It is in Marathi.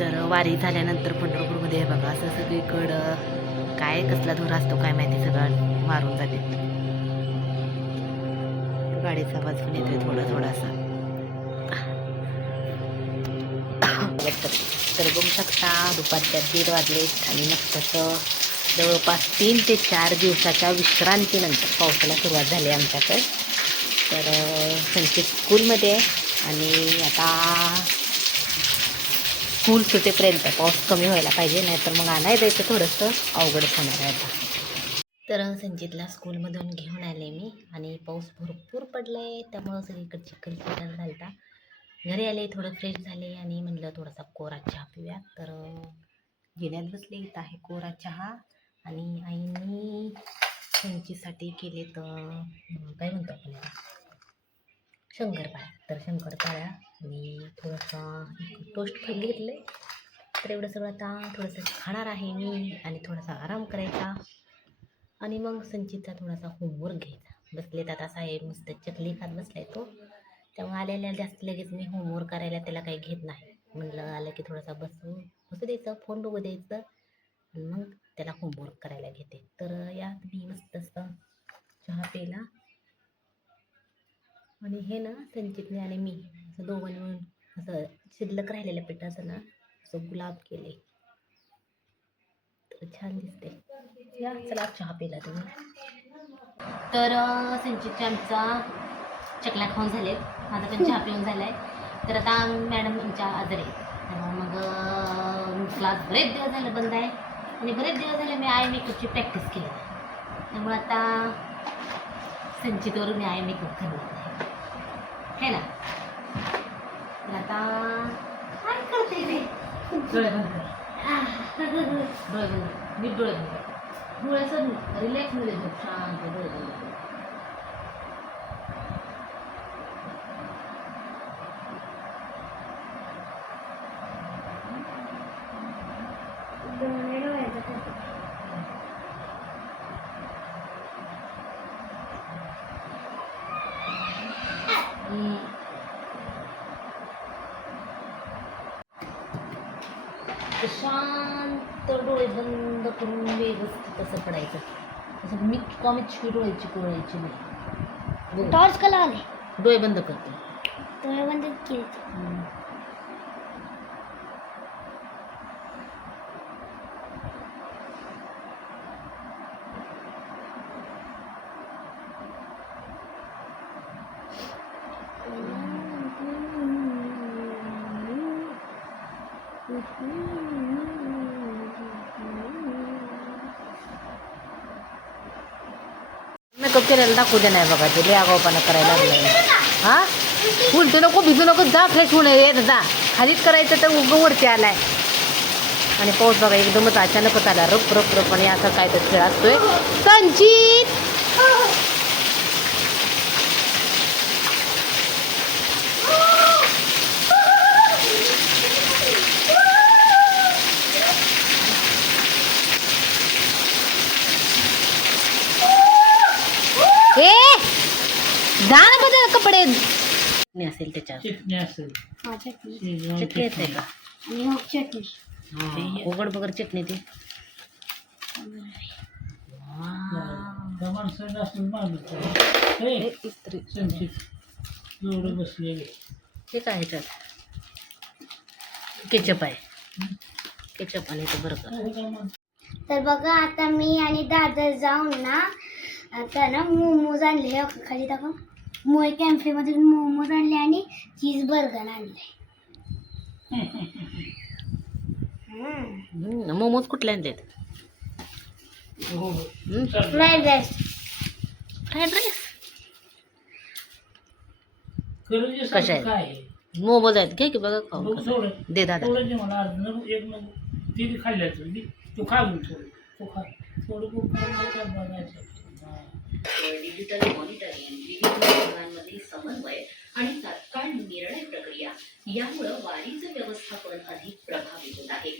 तर वारी झाल्यानंतर पंढरपूरमध्ये हे बघा असं सगळीकडं काय कसला धूर असतो काय माहिती, सगळं मारून जाते. गाडीचा आवाज पण येतोय थोडासा. तर बघू शकता दुपारच्या 1:30 वाजले आणि नक्कीच जवळपास 3 ते 4 दिवसाच्या विश्रांतीनंतर पावसाला सुरुवात झाली आमच्याकडे. तर संचित स्कूलमध्ये आणि आता स्कूल सुटेपर्यंत पाऊस कमी व्हायला पाहिजे, नाहीतर मग आणाय द्यायचं थोडंसं अवघडच होणार आहे आता. तर संचितला स्कूलमधून घेऊन आले मी आणि पाऊस भरपूर पडला आहे, त्यामुळं सगळीकडे चिखल झालता. घरी आले, थोडं फ्रेश झाले आणि म्हणलं थोडासा कोरा चहा पिऊया. तर जिन्यात बसले, इथं आहे कोरा चहा आणि आईनी संचीसाठी केले तर काय म्हणतो आपण शंकरपाळ्या. तर शंकरपाळ्या आणि थोडासा टोस्ट खाली घेतले. तर एवढं सगळं आता थोडंसं खाणार आहे मी आणि थोडासा आराम करायचा आणि मग संचितचा थोडासा होमवर्क घ्यायचा. बसलेत आता साहेब, मस्त चकली खात बसलाय तो, त्यामुळे आलेल्या जास्त लगेच मी होमवर्क करायला त्याला काही घेत नाही. म्हणलं आलं की थोडासा बसू द्यायचं, फोन बघू द्यायचं आणि मग त्याला होमवर्क करायला घेते. तर यात मी मस्त असं चहा प्यायला आणि हे ना संचितने आणि मी असं दोघांनी मिळून असं शिल्लक राहिलेल्या पिठाचं ना असं गुलाब केले, तर छान दिसते. या चला चहा प्यायला तुम्ही. तर संचितच्या आमचा चकल्या खाऊन झालेत, माझा पण चहा पिऊन झाला आहे. तर आता मॅडम आमच्या आजारी आहेत, मग क्लास बरेच दिवस झाले बंद आहे आणि बरेच दिवस झाले मी आय मेकअपची प्रॅक्टिस केली आहे. त्यामुळे आता संचितवरून मी आय मेकअप करणार आहे ना. तर आता काय करते ते, डोळे बंद कर, डोळे बंद कर, नीट डोळे बंद कर, डोळे असं रिलॅक्समध्ये झोप, शांत डोळे बंद कर. शांत डोळे बंद करून व्यवस्थित असं पडायचं, असं मिटची डोळ्याची कोळायची नाही. टॉर्च का लावले, डोळे बंद करतो, डोळे बंद केले. मेकअप केलेला दाखवू दे नाही बघा, ते लय आगाऊपणा करायला लागलं. हां उलटू नको, भिजू नको, जा फ्रेश होऊन येत जा. खालीच करायचं तर उगं वरती आलाय. आणि पाऊस बघा एकदमच अचानकच आला, रप रप रप आणि असं काय तर खेळ असतोय. संचित जा ना बदल कपडे असेल त्याच्यात चटणी येते का चटणी उघड बगर चटणी ती. हे काय ह्याच्यात केचप आहे, केचप आणि ते बरोबर. तर बघा आता मी आणि दादा जाऊन ना आता ना मोमोज आणले, खाली दाखव, मोय कॅम्फेमध्ये मोमोज आणले आणि चीज बर्गर आणले. मोमोज कुठले आणलेत? Fried rice. फ्राईड राईस कशा आहेत? मोमोज आहेत, घे की बघा खाऊ. दे दादा. डिजिटल मॉनिटरिंग, विविध विभागांमधील समन्वय आणि तात्काळ निर्णय प्रक्रिया यामुळे वारीचं व्यवस्थापन अधिक प्रभावी होत आहे.